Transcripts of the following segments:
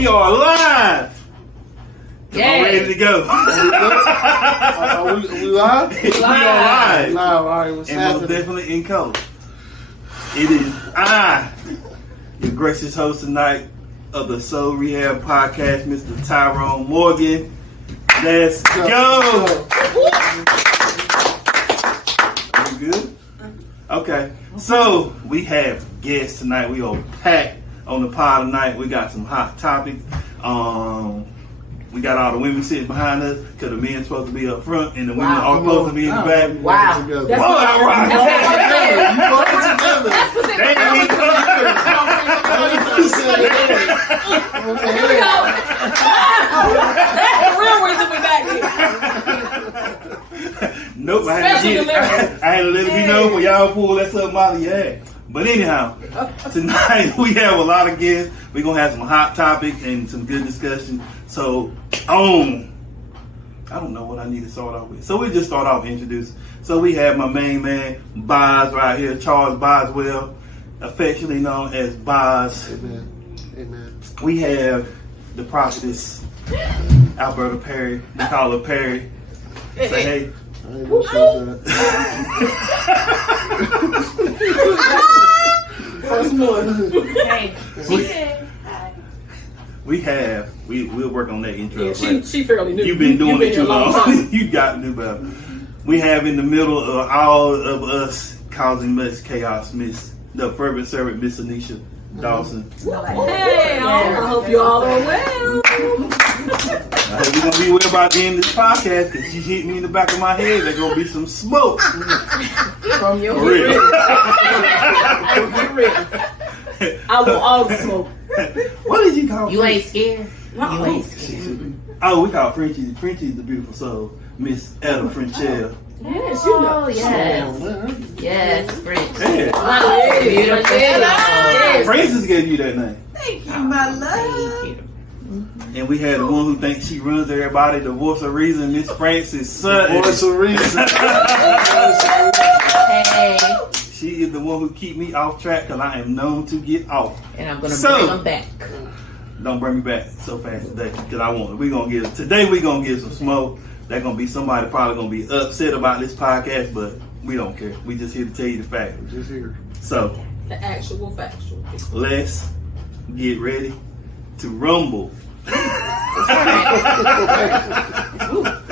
we are live. I'm ready to go. We live? We are live. All right, what's and happening? most definitely in color. It is I, your gracious host tonight of the Soul Rehab Podcast, Mr. Tyrone Morgan. Let's go. You good? Okay. So we have guests tonight. We are packed on the pod tonight. We got some hot topics. We got all the women sitting behind us because the men's supposed to be up front and the women are supposed to be in the back. Wow. That's all right. That's the real reason we back here. Nope, I had to let it be known for y'all pull that something out of your ass. But anyhow, tonight we have a lot of guests. We're going to have some hot topics and some good discussion. So, I don't know what I need to start off with. So we just start off introducing. So we have my main man, Boz, right here, Charles Boswell, affectionately known as Boz. Amen. We have the prophetess, Alberta Perry. We call her Perry. Say hey. I ain't gonna say that. First one. Hey, she said hi. We'll work on that intro. Yeah, right? she fairly new. You've been doing it too long. time. You got to do better. We have in the middle of all of us causing much chaos, the fervent servant, Miss Anisha Dawson. Hey, I hope you all are well. I hope you're going to be well by the end of this podcast because she hit me in the back of my head. There's going to be some smoke. From your For real. I want all the smoke. What did you call You Frenchie? ain't scared. You ain't scared. Oh, we call Frenchie. Frenchie's the beautiful soul. Miss Etta Frenchelle. Yes, you know. Oh, yes. Yes, French. Yeah. Oh, beautiful. Yes. Francis gave you that name. Thank you, my love. Thank you. And we had the one who thinks she runs everybody, the voice of reason, Miss Francis Sutton. Voice of reason. Hey, She is the one who keep me off track because I am known to get off. and I'm gonna So- bring them back. Don't bring me back so fast today because I want. Today we're gonna give some smoke. There's gonna be somebody probably gonna be upset about this podcast, but we don't care. We just here to tell you the fact. Just here. So The actual factual. let's get ready to rumble.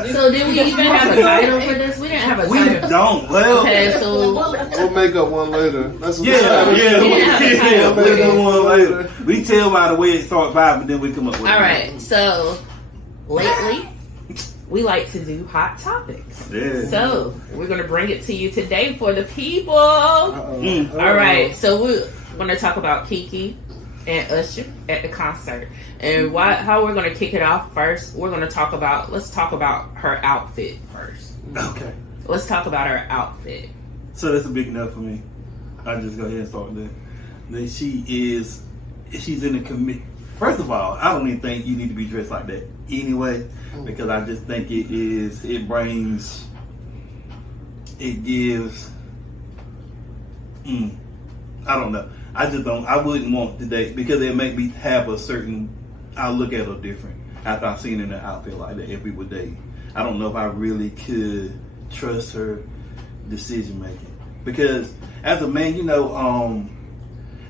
So did we even have a title for this? We didn't have a We title. don't. Well, Okay, so We'll make up one later. That's what yeah. Yeah. We'll do one later. We tell by the way it starts vibing, then we come up with. all it. right. So lately, we like to do hot topics. Yeah. So we're gonna bring it to you today for the people. Mm. All right, so we're going to talk about KeKe and Usher at the concert, and how we're going to kick it off first. We're going to let's talk about her outfit first. Okay. Let's talk about her outfit. So that's a big enough for me. I'll just go ahead and start there. Then she's in a commit. First of all, I don't even think you need to be dressed like that anyway, because I just think it gives, I don't know. I wouldn't want today because it make me have I'll look at her different after I've seen her in an outfit like that if we were dating. I don't know if I really could trust her decision making because as a man,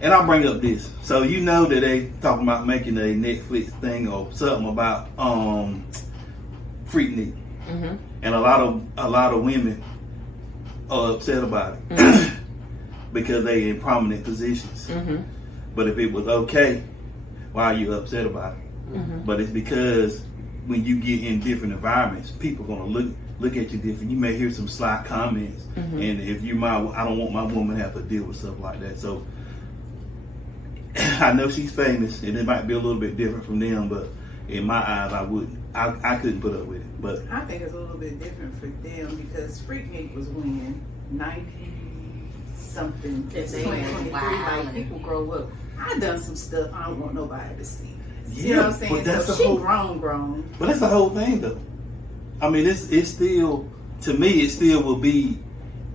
and I'll bring up this. So you know that they talking about making a Netflix thing or something about Freaknik, Mm-hmm. and a lot of women are upset about it because they in prominent positions. Mm-hmm. But if it was okay, why are you upset about it? Mm-hmm. But it's because when you get in different environments, people are gonna look at you different. You may hear some sly comments, Mm-hmm. and if I don't want my woman to have to deal with stuff like that. So I know she's famous, and it might be a little bit different from them, but in my eyes, I couldn't put up with it. But I think it's a little bit different for them because Freaknik was when 90-something. Yes, 2023, wow. like people grow up. I done some stuff I don't want nobody to see. yeah, You know what I'm saying? but that's So the she whole. grown. But that's the whole thing, though. I mean, it's still, to me, it still will be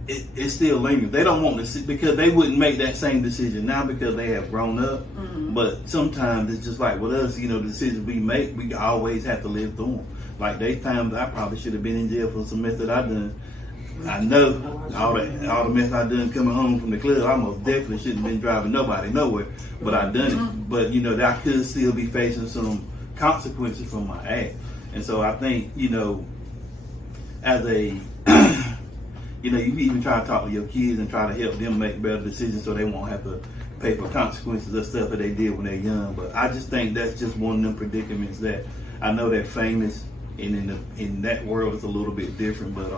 it's still lingers. They don't want to see, because they wouldn't make that same decision now because they have grown up. Mm-hmm. But sometimes it's just like with us, the decisions we make, we always have to live through them. Like there's times I probably should have been in jail for some mess that I done. I know all the mess I done coming home from the club. I most definitely shouldn't have been driving nobody nowhere, but I done it. But that I could still be facing some consequences from my act. And so I think as a you even try to talk to your kids and try to help them make better decisions so they won't have to pay for consequences of stuff that they did when they're young. But I just think that's just one of them predicaments that I know they're famous, and in that world it's a little bit different. But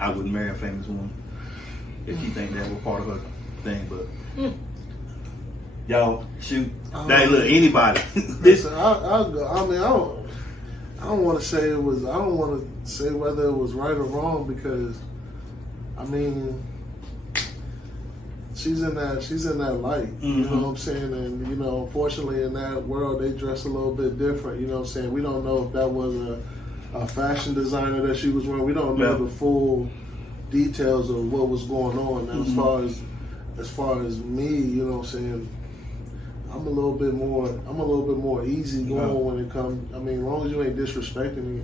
I wouldn't marry a famous woman if she think that was part of her thing. But y'all shoot, look, anybody. Listen, I'll go. I mean, I don't want to say it was. I don't want to say whether it was right or wrong because, I mean, she's in that light. You know what I'm saying? And unfortunately, in that world, they dress a little bit different. You know what I'm saying? We don't know if that was a fashion designer that she was wearing. We don't know the full details of what was going on. And as far as me, you know what I'm saying, I'm a little bit more easy going when it comes. I mean, as long as you ain't disrespecting me,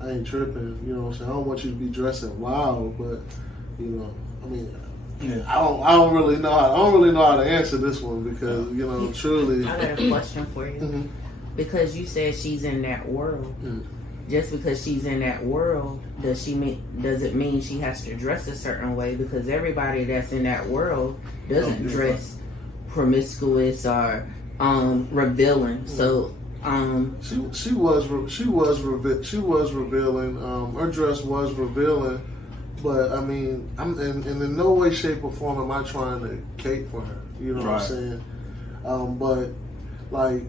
I ain't tripping. You know what I'm saying? I don't want you to be dressing wild, but I mean, I don't really know how to answer this one because truly. I got a question for you. Because you said she's in that world. Just because she's in that world, does it mean she has to dress a certain way? Because everybody that's in that world doesn't dress promiscuous or revealing. So she was revealing. Her dress was revealing, but I mean, and in no way, shape, or form am I trying to cape for her. You know what I'm saying? But like.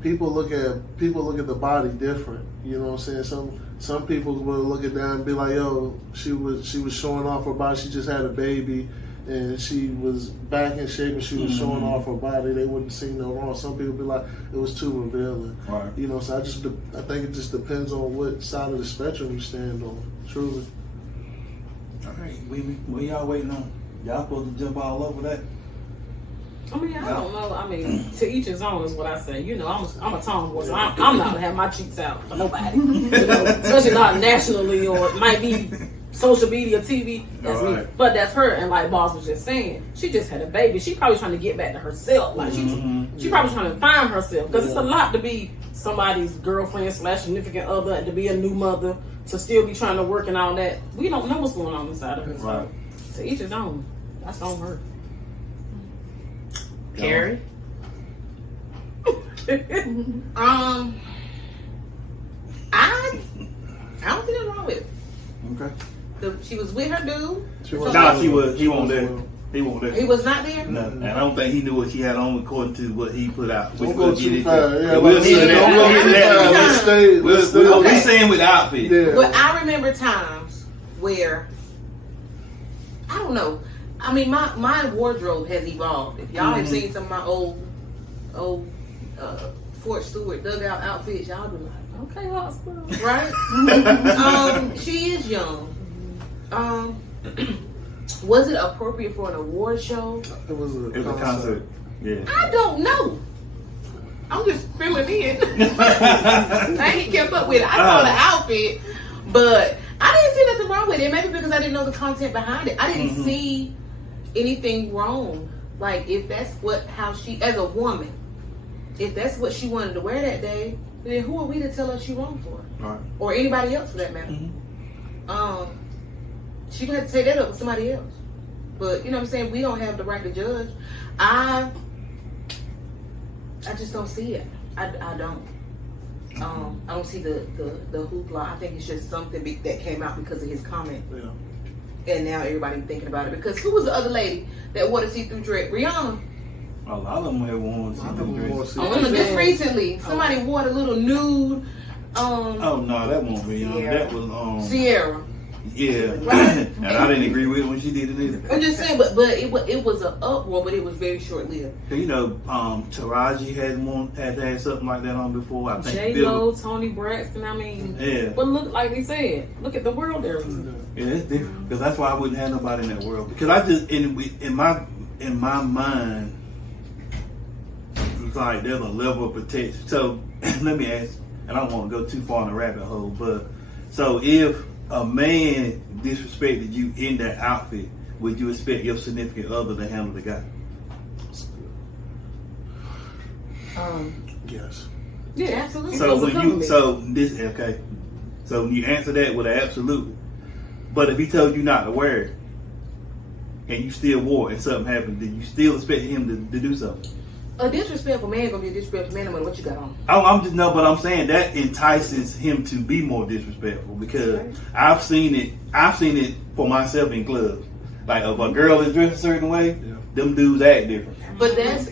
People look at the body different. You know what I'm saying? Some people will look at that and be like, "Yo, she was showing off her body. She just had a baby, and she was back in shape, and she was showing off her body." They wouldn't see no wrong. Some people be like, "It was too revealing." Right. So I think it just depends on what side of the spectrum you stand on. Truly. All right, what y'all waiting on? Y'all supposed to jump all over that? I mean, I don't know. I mean, to each his own is what I say. I'm a tomboy, so I'm not gonna have my cheeks out for nobody. Especially not nationally, or it might be social media, TV. That's me. But that's her. And like Boss was just saying, she just had a baby. She probably trying to get back to herself. Like she probably trying to find herself because it's a lot to be somebody's girlfriend / significant other, and to be a new mother, to still be trying to work and all that. We don't know what's going on inside of her. Right. So to each his own. That's on her. Carrie? I don't see nothing wrong with it. Okay. She was with her dude. He won't there. He won't there. He was not there. No, and I don't think he knew what she had on according to what he put out. Don't go too far. Yeah, we'll see that. Let's stay. We're saying with the outfit. Yeah. But I remember times where I don't know. I mean, my wardrobe has evolved. If y'all have seen some of my old Fort Stewart dugout outfits, y'all be like, Okay, hospital. right? She is young. Was it appropriate for an award show? It was a concert. Yeah. I don't know. I'm just filling in. I ain't kept up with it. I saw the outfit, but I didn't see nothing wrong with it. Maybe because I didn't know the content behind it. I didn't see anything wrong. Like if that's how she, as a woman, if that's what she wanted to wear that day, then who are we to tell her she wrong for? Right. Or anybody else for that matter. She gonna have to take that up with somebody else. But you know what I'm saying? We don't have the right to judge. I just don't see it. I don't. I don't see the hoopla. I think it's just something that came out because of his comment. Yeah. And now everybody thinking about it. Because who was the other lady that wore the see-through dress? Rihanna. A lot of them have worn see-through dress. Just recently, somebody wore a little nude. Oh no, that won't be. That was Sierra. Yeah, Right. and I didn't agree with it when she did it either. I'm just saying, but it was an uproar, but it was very short lived. You know, Taraji had to have something like that on before. I think J-Lo, Tony Braxton. I mean, yeah. but look, like we said, look at the world they're in. Yeah, it's different because that's why I wouldn't have nobody in that world. Because I just in my mind, it's like there's a level of protection. So let me ask, and I don't want to go too far in the rabbit hole, but so if a man disrespected you in that outfit, would you expect your significant other to handle the guy? Yes. Yeah, absolutely. So when you answer that with an absolute, but if he told you not to wear it and you still wore it and something happened, did you still expect him to do something? A disrespectful man gonna be a disrespectful man no matter what you got on. But I'm saying that entices him to be more disrespectful because I've seen it for myself in clubs. Like if a girl is dressed a certain way, them dudes act different. But that's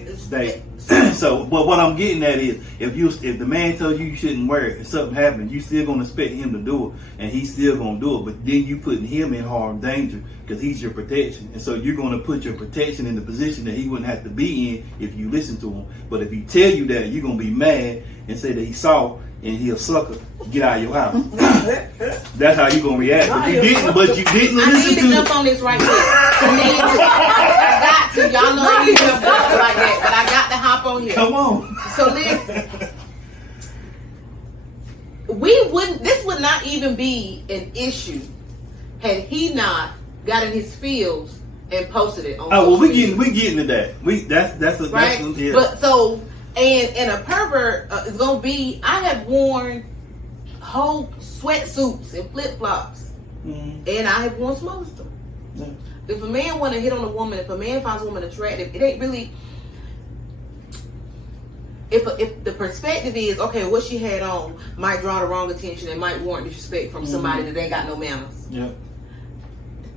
So, but what I'm getting at is, if the man tells you shouldn't wear it and something happens, you still gonna expect him to do it, and he's still gonna do it. But then you putting him in harm, danger, because he's your protection, and so you're gonna put your protection in the position that he wouldn't have to be in if you listen to him. But if he tell you that, you're gonna be mad and say that he's soft and he a sucker. Get out of your house. That's how you gonna react. But you didn't I listen need to. to jump on this right quick. I got to. Y'all know I need to jump on like that, but I got to hop on here. Come on. So listen, this would not even be an issue had he not got in his feels and posted it on. Oh well, we social media. getting to that. That's Right. yeah. But so and a pervert is gonna be. I have worn whole sweatsuits and flip flops, and I have worn some other stuff. Yeah. If a man want to hit on a woman, if a man finds a woman attractive, it ain't really. If the perspective is okay, what she had on might draw the wrong attention and might warrant disrespect from somebody that ain't got no manners. Yeah.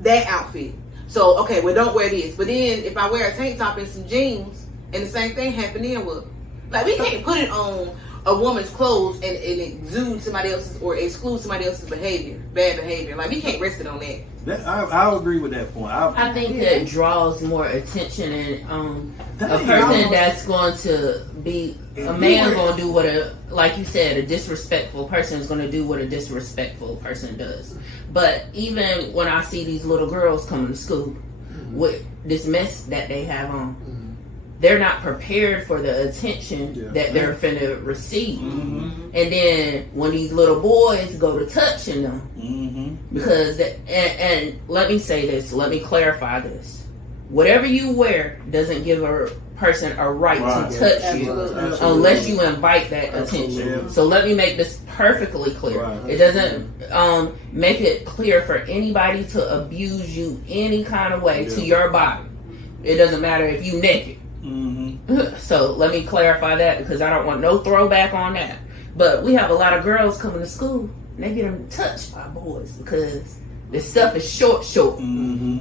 That outfit. So okay, well don't wear this. But then if I wear a tank top and some jeans, and the same thing happened, then what? Like we can't put it on a woman's clothes and exude somebody else's or exclude somebody else's behavior, bad behavior. Like we can't rest it on that. I'll agree with that point. I think that draws more attention, and a person that's going to be a man going to do what like you said, a disrespectful person is going to do what a disrespectful person does. But even when I see these little girls coming to school with this mess that they have on, they're not prepared for the attention that they're finna receive. And then when these little boys go to touching them, because and let me say this, let me clarify this. Whatever you wear doesn't give a person a right to touch you unless you invite that attention. So let me make this perfectly clear. It doesn't make it clear for anybody to abuse you any kind of way to your body. It doesn't matter if you naked. So let me clarify that because I don't want no throwback on that. But we have a lot of girls coming to school and they get them touched by boys because the stuff is short.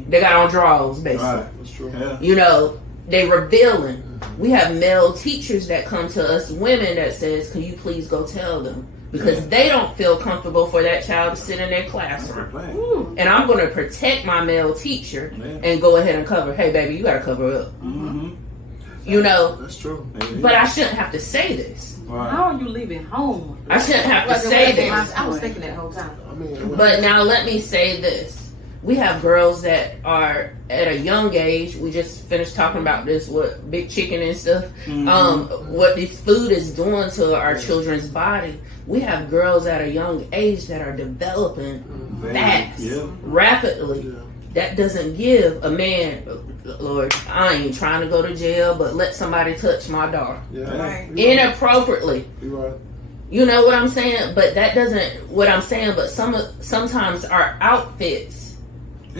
They got on drawers basically. That's true. Yeah. You know, they revealing. We have male teachers that come to us women that says, "Can you please go tell them?" Because they don't feel comfortable for that child to sit in their classroom. And I'm going to protect my male teacher and go ahead and cover. Hey, baby, you got to cover up. You know, That's true. but I shouldn't have to say this. How are you leaving home? I shouldn't have to say this. I was thinking that whole time. I mean, But now let me say this. We have girls that are at a young age. We just finished talking about this with Big Chicken and stuff. What this food is doing to our children's body. We have girls at a young age that are developing fast, rapidly. That doesn't give a man, Lord, I ain't trying to go to jail, but let somebody touch my daughter. Inappropriately. You're right. You know what I'm saying? But that doesn't, what I'm saying, but sometimes our outfits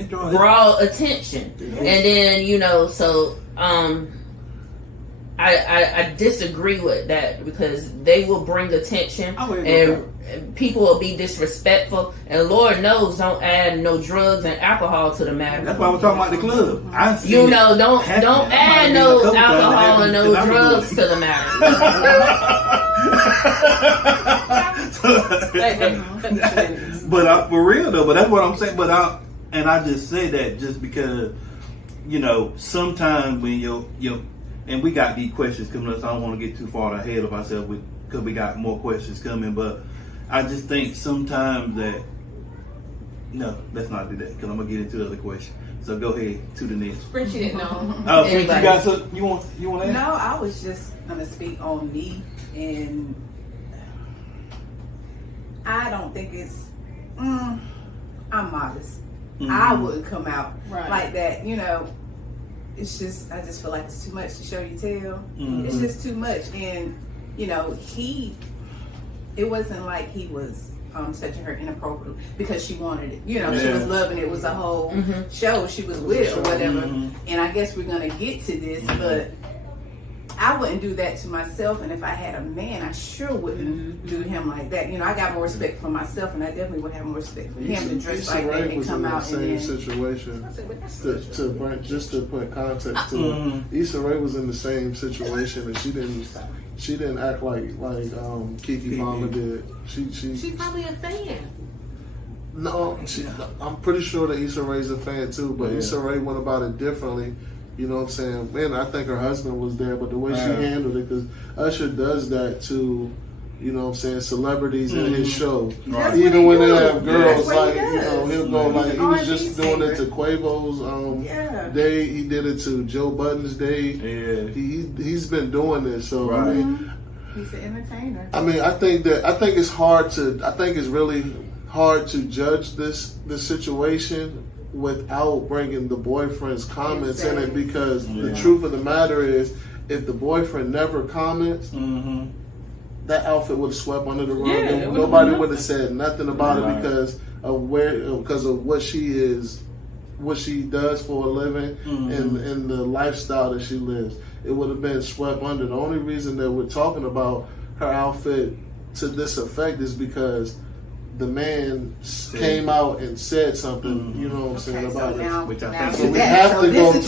draw attention. And then, you know, so I disagree with that because they will bring attention and people will be disrespectful, and Lord knows don't add no drugs and alcohol to the matter. That's why we're talking about the club. Don't add no alcohol and no drugs to the matter. But for real though, but that's what I'm saying. But I just say that just because, you know, sometimes when you and we got these questions coming up, so I don't want to get too far ahead of ourselves because we got more questions coming. But I just think sometimes that, no, let's not do that because I'm gonna get into the other question. So go ahead to the next. Frenchie didn't know. Oh, French, you got something you want to add? No, I was just gonna speak on me, and I don't think it's. I'm modest. I wouldn't come out like that. You know, it's just I just feel like it's too much to show you tell. It's just too much, and you know it wasn't like he was touching her inappropriately because she wanted it. You know, she was loving it. It was a whole show. She was with it or whatever. And I guess we're gonna get to this, but I wouldn't do that to myself. And if I had a man, I sure wouldn't do him like that. You know, I got more respect for myself, and I definitely would have more respect for him to dress like that and come out and then. Situation. Just to put context to it, Issa Rae was in the same situation, and she didn't act like KeKe Palmer did. She's probably a fan. No, I'm pretty sure that Issa Rae's a fan too, but Issa Rae went about it differently. You know what I'm saying? Man, I think her husband was there, but the way she handled it, because Usher does that to, you know what I'm saying, celebrities in his show. Right. Even when they have girls, like, he you know, he'll go like, he was just doing it to Quavo's day. He did it to Joe Budden's day. Yeah. He's been doing this, so I mean, he's an entertainer. I mean, I think it's really hard to judge this situation without bringing the boyfriend's comments in it, because the truth of the matter is, if the boyfriend never comments, that outfit would have swept under the rug, and nobody would have said nothing about it because of what she does for a living and the lifestyle that she lives. It would have been swept under. The only reason that we're talking about her outfit to this effect is because the man came out and said something, you know what I'm saying, about it. Which I think so we have to go to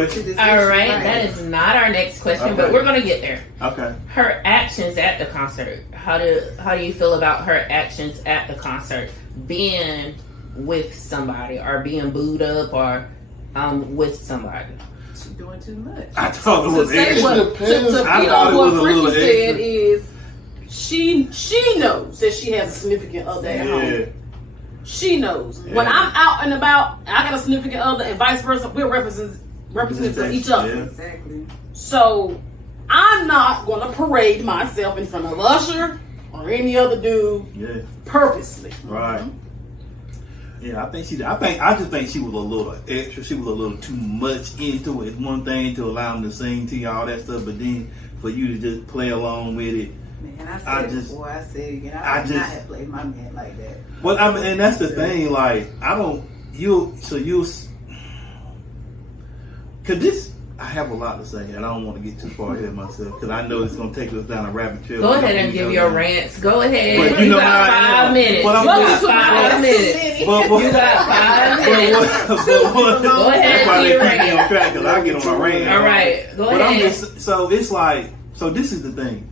it. All right, that is not our next question, but we're going to get there. Okay. Her actions at the concert. How do you feel about her actions at the concert? Being with somebody or being booed up or with somebody. She's doing too much. I thought it was extra. What Frankie said is she knows that she has a significant other at home. She knows. When I'm out and about, I got a significant other, and vice versa. We're representatives of each other. Exactly. So I'm not going to parade myself in front of Usher or any other dude purposely. Right. Yeah, I just think she was a little extra. She was a little too much into it. It's one thing to allow him to sing to you, all that stuff, but then for you to just play along with it. Man, I said before, I said again, I would not have played my man like that. Well, I mean, and that's the thing, like, I have a lot to say, and I don't want to get too far ahead of myself, because I know it's going to take us down a rabbit trail. Go ahead and give your rants. Go ahead. But you know how I am. 5 minutes. But You got 5 minutes. You got 5 minutes. Go ahead. That's why they keep me on track, because I get on my rant. All right, go ahead. So it's like, so this is the thing.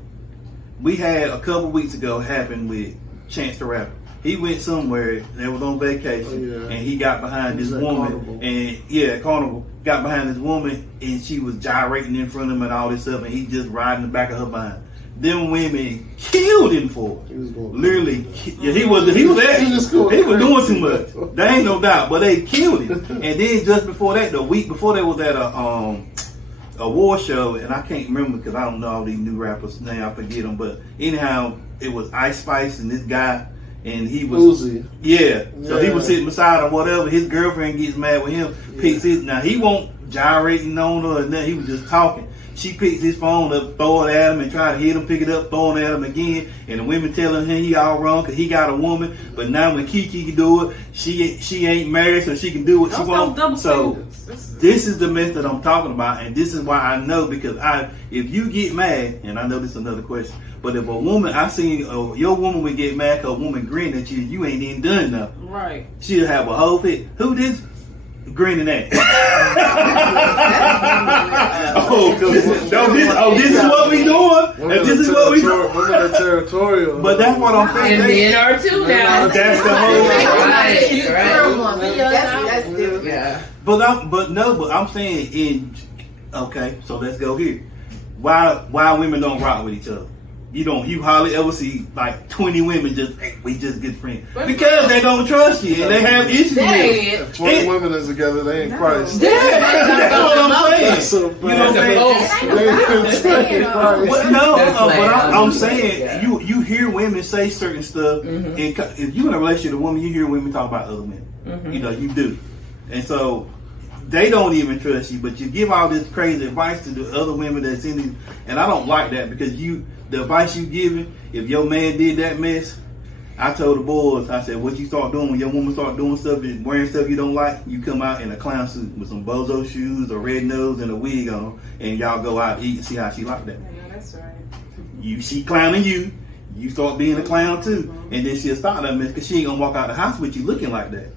We had a couple weeks ago happen with Chance the Rapper. He went somewhere, they was on vacation, and he got behind this woman, Carnival. And Carnival, got behind this woman, and she was gyrating in front of him and all this stuff, and he just riding the back of her behind. Them women killed him for it. Literally, he was doing too much. There ain't no doubt, but they killed him. And then just before that, the week before, they was at a award show, and I can't remember because I don't know all these new rappers' name. I forget them, but anyhow, it was Ice Spice and this guy. And he was Uzi. So he was sitting beside him, whatever. His girlfriend gets mad with him, picks his. Now he won't gyrating on her or nothing. He was just talking. She picks his phone up, throw it at him, and try to hit him, pick it up, throw it at him again. And the women telling him he all wrong because he got a woman. But now when KeKe can do it, she ain't married, so she can do what she wants. So this is the method I'm talking about, and this is why I know, because if you get mad, and I know this is another question, but if a woman, I seen your woman would get mad because a woman grin at you, you ain't even done nothing. Right. She'll have a whole fit. Who this? Grinning at. This is what we doing. this is what we do. Women are territorial. But that's what I'm saying. And men are too now. That's the whole Right. That's different. Yeah. But I'm saying okay, so let's go here. Why women don't rock with each other? You hardly ever see like 20 women we just good friends. Because they don't trust you and they have issues with you. If 20 women is together, they ain't Christ. That's what I'm saying. That's so You know what I'm saying? But I'm saying you hear women say certain stuff, and if you're in a relationship with a woman, you hear women talk about other men. You know, you do, and so they don't even trust you. But you give all this crazy advice to the other women that's in these, and I don't like that because the advice you giving, if your man did that mess, I told the boys, I said, what you start doing when your woman start doing stuff and wearing stuff you don't like, you come out in a clown suit with some bozo shoes, a red nose, and a wig on, and y'all go out and eat and see how she like that. Yeah, that's right. She clowning you, you start being a clown too, and then she'll start that mess because she ain't gonna walk out the house with you looking like that.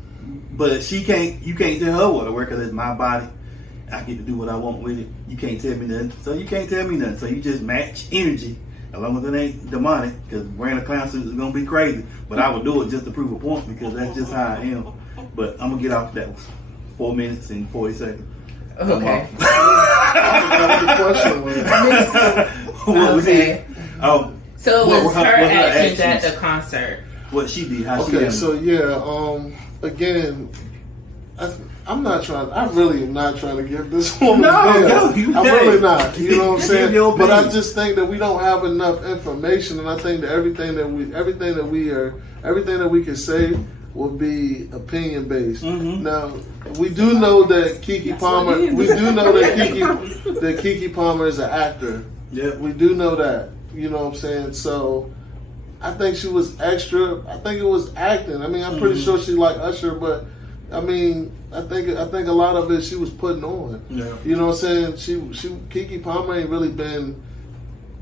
But you can't tell her what to wear because it's my body. I get to do what I want with it. You can't tell me nothing, so you can't tell me nothing. So you just match energy. As long as it ain't demonic, because wearing a clown suit is going to be crazy. But I would do it just to prove a point because that's just how I am. But I'm going to get off that 4 minutes and 40 seconds. Okay. What was it? Oh, So what it was were her actions at actions? the concert. What she did, how she Okay, did. so again, I'm not trying. I really am not trying to give this woman. I'm really not. You know what I'm saying? But I just think that we don't have enough information, and I think that everything that we can say will be opinion based. Now we do know that KeKe Palmer. We do know that KeKe Palmer is an actor. Yeah, we do know that. You know what I'm saying? So I think she was extra. I think it was acting. I mean, I'm pretty sure she liked Usher, but I mean, I think a lot of it she was putting on. Yeah. You know what I'm saying? She KeKe Palmer ain't really been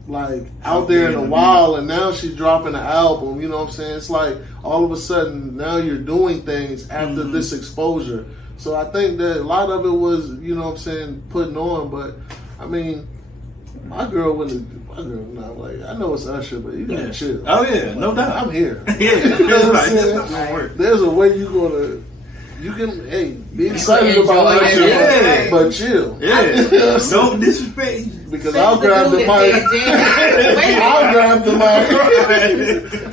like out there in a while, and now she's dropping an album. You know what I'm saying? It's like all of a sudden now you're doing things after this exposure. So I think that a lot of it was, you know what I'm saying, putting on. But I mean, my girl not like, I know it's Usher, but you gotta chill. Oh yeah, no doubt. I'm here. Yeah, you know what I'm saying? There's a way you can be excited about Usher, but chill. Yeah, don't disrespect. Because I'll grab the mic. I'll grab the mic.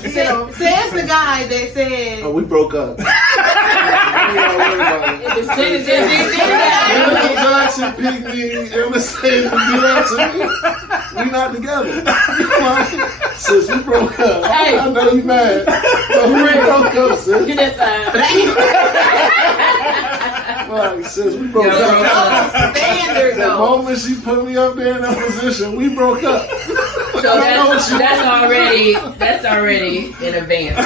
Says the guy that said, "Oh, we broke up." Johnson picked me and was saying to do that to me. We not together. Sis, we broke up. Hey. I know you mad, but we broke up, sis. Get that Like, sis, we broke up. The moment she put me up there in that position, we broke up. So that's already in advance.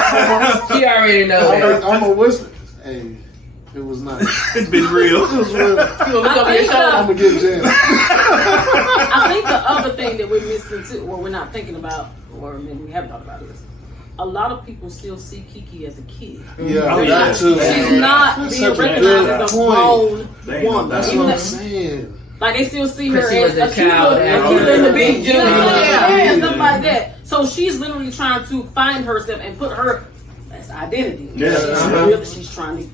She already knows. I'm a whisper. Hey, it was nice. It's been real. It was real. I'm gonna get jammed. I think the other thing that we're missing too, or we're not thinking about, or maybe we haven't thought about is, a lot of people still see KeKe as a kid. Yeah, that too. She's not being recognized as a grown woman. That's what I'm saying. Like they still see her She as was a child. in the big Yeah. and stuff like that. So she's literally trying to find herself and put her as identity. Yeah. She's trying to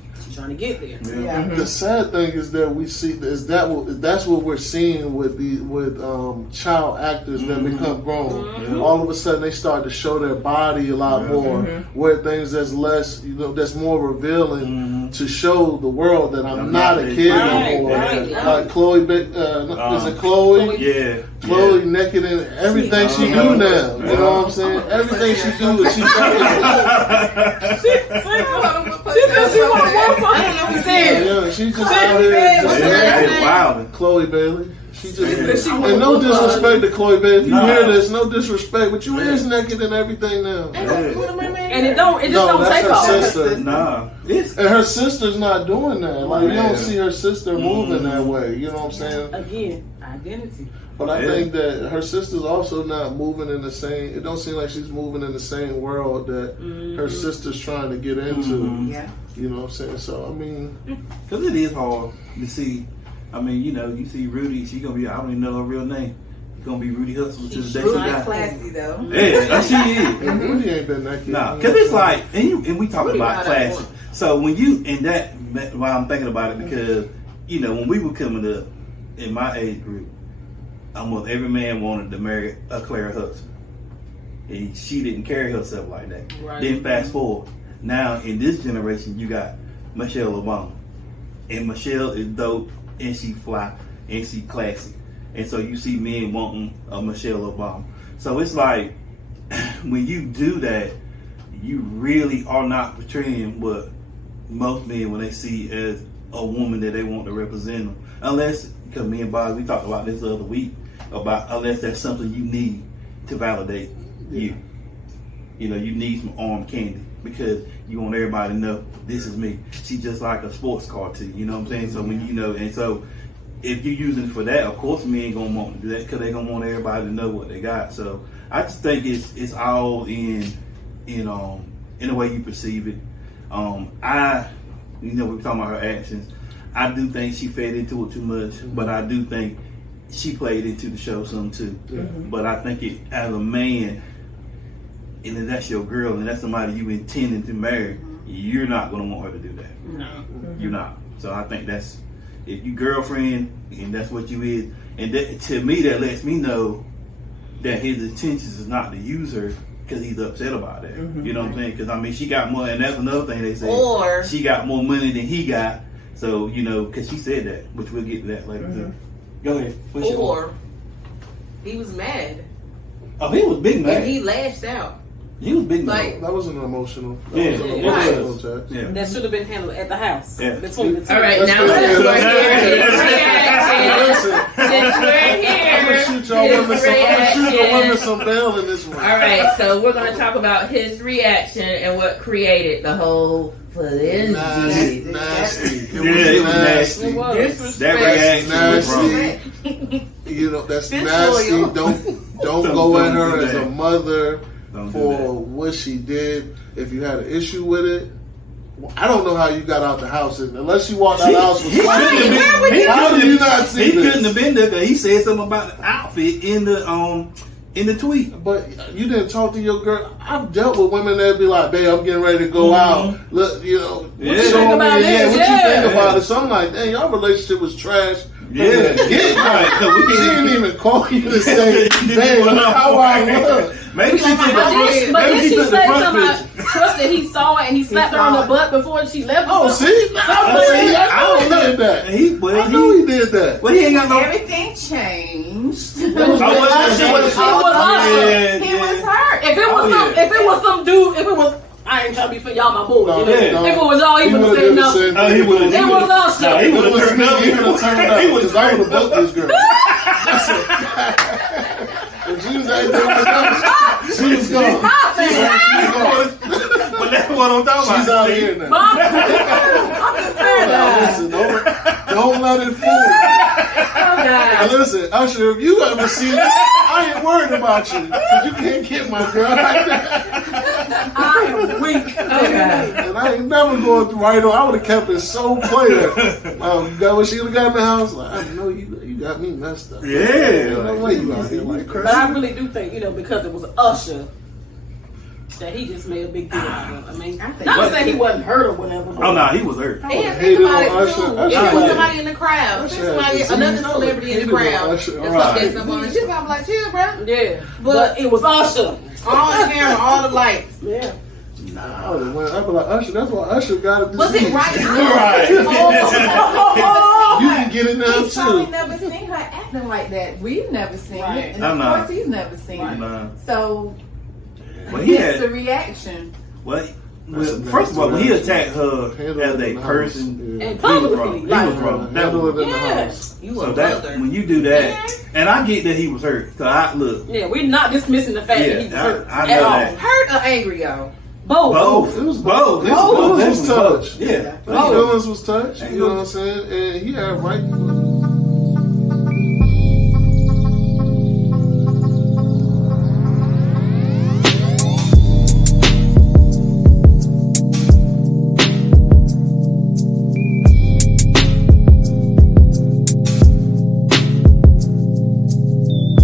get there. Yeah. The sad thing is that we see that's what we're seeing with child actors that become grown. All of a sudden they start to show their body a lot more, where things that's less, that's more revealing to show the world that I'm not a kid anymore. Like Chloe, is it Chloe? Yeah. Chloe naked in everything she do now. You know what I'm saying? Everything she do is she yeah, she just out here. Wow. Chloe Bailey. She just and no disrespect to Chloe Bailey. If you hear this, no disrespect, but you is naked and everything now. And it just don't take off. Sister. Nah. And her sister's not doing that. Like you don't see her sister moving that way. You know what I'm saying? Again, identity. But I think that her sister's also not moving in the same. It don't seem like she's moving in the same world that her sister's trying to get into. Yeah. You know what I'm saying? So I mean, because it is hard to see. I mean, you see Rudy. She gonna be. I don't even know her real name. gonna be Rudy Hustle to the day she Rudy's dies. classy though. Yeah, she is. And Rudy ain't been that kid. Nah, because it's like, and we talk Rudy about not that classic. one. So when you, and that, why I'm thinking about it, because, you know, when we were coming up in my age group, almost every man wanted to marry a Clara Hudson. And she didn't carry herself like that. Right. Then fast forward. Now, in this generation, you got Michelle Obama. And Michelle is dope, and she fly, and she classy. And so you see men wanting a Michelle Obama. So it's like, when you do that, you really are not portraying what most men, when they see as a woman that they want to represent them. Unless, because me and Bob, we talked about this the other week, about unless there's something you need to validate you. You know, you need some arm candy because you want everybody to know this is me. She's just like a sports car to you, you know what I'm saying? So when you know, and so if you're using it for that, of course men ain't gonna want to do that because they're gonna want everybody to know what they got. So I just think it's all in the way you perceive it. We were talking about her actions. I do think she fed into it too much, but I do think she played into the show some too. But I think it, as a man, and if that's your girl and that's somebody you intending to marry, you're not going to want her to do that. No. You're not. So I think that's, if you girlfriend and that's what you is, and that, to me that lets me know that his intentions is not to use her because he's upset about that. You know what I'm saying? Because I mean, she got more, and that's another thing they say. Or She got more money than he got. So, you know, because she said that, which we'll get to that later too. Go ahead. What's your- or he was mad Oh, he was big man. and he lashed out. He was big Like- man. That wasn't emotional. That Yeah. was an Right. emotional chat. Yeah. That should have been handled at the house. Yeah. Between the two. All right, Let's now go. since we're here, Listen, since we're I'm gonna here, shoot y'all women some. I'm gonna shoot your women some bail in this one. All right, so we're going to talk about his reaction and what created the whole frenzy. Nasty. Yeah, it was nasty. It was. That reaction was wrong. Nasty. You know, that's Disloyal. nasty. Don't go at her do as that. a mother Don't do for that. what she did. If you had an issue with it, I don't know how you got out the house. Unless you walked out the house with He sweat. couldn't have been- he How couldn't do you have- not see He this? couldn't have been there because he said something about the outfit in the tweet. But you didn't talk to your girl. I've dealt with women that be like, "Babe, I'm getting ready to go out. Look, you know, what Yeah. you Think showing me? about Yeah, this, what yeah. you think about it?" So I'm like, "Dang, your relationship was trash." Yeah, right. 'Cause we She can't- didn't even call you to say, "Babe, look how I look." Maybe she took the But front. then Maybe she she took the said front something picture. about trust that he saw it and he slapped her on the butt before she left. Oh, see, I know he did that. I know he did that. Well, he ain't got no. Everything changed. It was Oh, was Usher. it? It was Usher. Yeah, He yeah. was hurt. If it was Oh, some, yeah. if it was some dude, if it was, I ain't trying to be for y'all, my boy. No, You know? yeah. If it was y'all, he would have said no. Oh, he would've- It was Usher. Nah, he He would've would have turned up. turned up He would've because I would have turned up. booked this girl. If she was acting like she was gone. Stop it. But that's what I'm talking about. She's out here now. Mom, I'm just saying Now, that. listen, don't let it fool you. Oh, Now, God. listen, Usher, if you ever see this, I ain't worried about you because you can't get my girl like that. I am weak. And I ain't never going through right on. I would have kept it so player. You got what she would have got in the house? Like, I know you got me messed up. Yeah. Ain't no way you out here like But crazy. I really do think, because it was Usher, that he just made a big deal out of it. I mean, I think- not to say he wasn't hurt or whatever. But Oh no, he was hurt. And hated think about it on too. Usher. If Usher it was had- somebody in the crowd, if Usher there's somebody, had another disease. celebrity in the Hated on crowd, Usher. that's Right. what there's someone. She's probably like, chill, bro. Yeah, but it was Usher. All the camera, all the lights. Yeah. I would have went. I'd be like, Usher, that's why Usher got it. Was it right? Right. You can get it now He's probably too. never seen her acting like that. We've never seen Right. it, and I'm of not. course he's never seen it. Nah. So Well, he that's the had. reaction. Well, That's a first of all, when he nasty attacked her Handle as it a in the person, house. Yeah. And he was wrong. publicly, He like, was wrong. That Handle was it in the Yeah. house. You so a that mother. when you do that, and I get that he was hurt. So I look. yeah, we're not dismissing the fact that he was Yeah, hurt I at know all. that. Hurt or angry, y'all? Both. Both. It was both. His feelings was touched. Yeah. His feelings was touched. You know what I'm saying? And he had right.